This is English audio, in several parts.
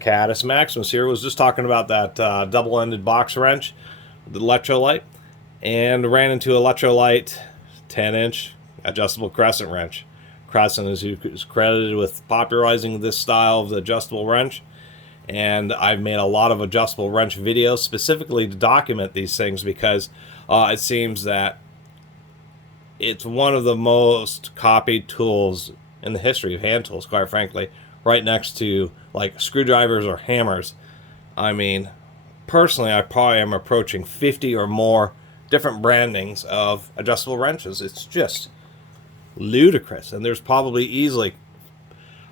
Catus Maximus here. Was just talking about that double-ended box wrench, the LectroLite, and ran into a LectroLite 10-inch adjustable crescent wrench. Crescent is credited with popularizing this style of the adjustable wrench, and I've made a lot of adjustable wrench videos specifically to document these things because it seems that it's one of the most copied tools in the history of hand tools, quite frankly, right next to like screwdrivers or hammers. I mean, personally, I probably am approaching 50 or more different brandings of adjustable wrenches. It's just ludicrous, and there's probably easily,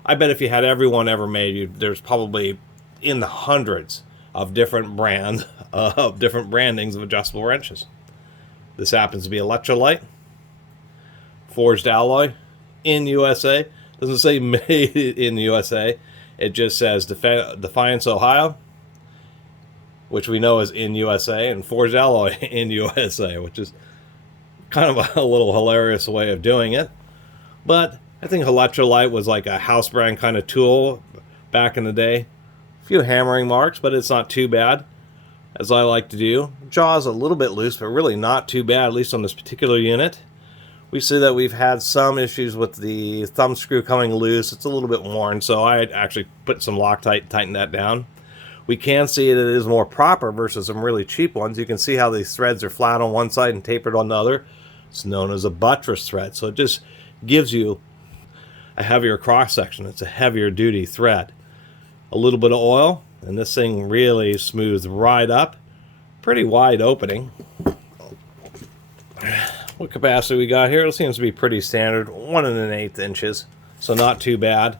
I bet if you had everyone ever made, there's probably in the hundreds of different brands of different brandings of adjustable wrenches. This happens to be LectroLite, forged alloy in USA. Doesn't say made in the USA. It just says Defiance Ohio, which we know is in USA, and forged alloy in USA, which is kind of a little hilarious way of doing it. But I think LectroLite was like a house brand kind of tool back in the day. A few hammering marks, but it's not too bad, as I like to do. Jaw's a little bit loose, but really not too bad, at least on this particular unit. We see that we've had some issues with the thumb screw coming loose. It's a little bit worn, so I actually put some Loctite to tighten that down. We can see that it is more proper versus some really cheap ones. You can see how these threads are flat on one side and tapered on the other. It's known as a buttress thread, so it just gives you a heavier cross section. It's a heavier duty thread. A little bit of oil, and this thing really smooths right up. Pretty wide opening. What capacity we got here? It seems to be pretty standard, 1 1/8 inches, so not too bad.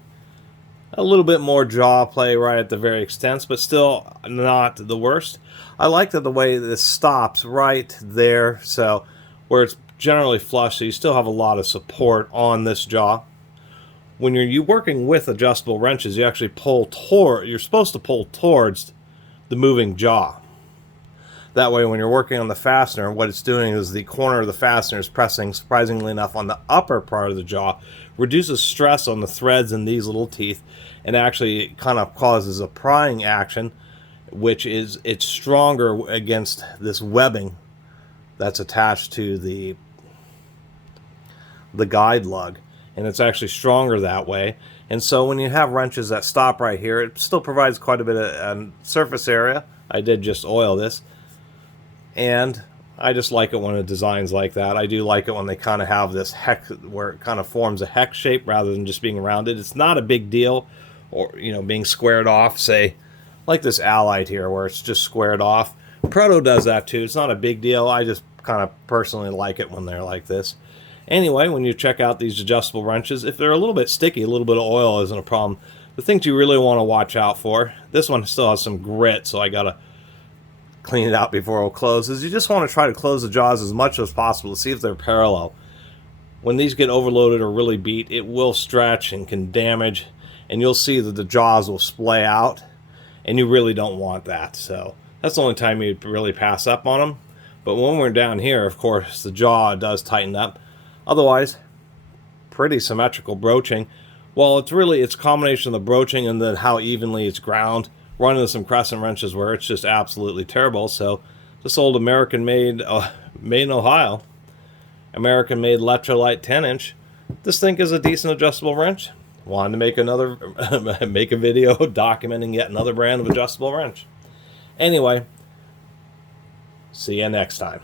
A little bit more jaw play right at the very extents, but still not the worst. I like that the way this stops right there, so where it's generally flush, so you still have a lot of support on this jaw. When you're working with adjustable wrenches, you actually you're supposed to pull towards the moving jaw. That way, when you're working on the fastener, what it's doing is the corner of the fastener is pressing, surprisingly enough, on the upper part of the jaw, reduces stress on the threads in these little teeth, and actually kind of causes a prying action, which is, it's stronger against this webbing that's attached to the guide lug, and it's actually stronger that way. And so when you have wrenches that stop right here, it still provides quite a bit of surface area. I did just oil this. And I just like it when it designs like that. I do like it when they kind of have this hex, where it kind of forms a hex shape rather than just being rounded. It's not a big deal, or being squared off, say, like this Allied here, where it's just squared off. Proto does that too. It's not a big deal. I just kind of personally like it when they're like this. Anyway, when you check out these adjustable wrenches, if they're a little bit sticky, a little bit of oil isn't a problem. The things you really want to watch out for, this one still has some grit, so I gotta clean it out before it'll close, is you just want to try to close the jaws as much as possible to see if they're parallel. When these get overloaded or really beat, it will stretch and can damage, and you'll see that the jaws will splay out, and you really don't want that. So that's the only time you really pass up on them. But when we're down here, of course, the jaw does tighten up. Otherwise, pretty symmetrical broaching. Well, it's a combination of the broaching and then how evenly it's ground. Run into some crescent wrenches where it's just absolutely terrible. So this old American-made, made in Ohio, American-made LectroLite 10-inch, this thing is a decent adjustable wrench. Wanted to make a video documenting yet another brand of adjustable wrench. Anyway, see you next time.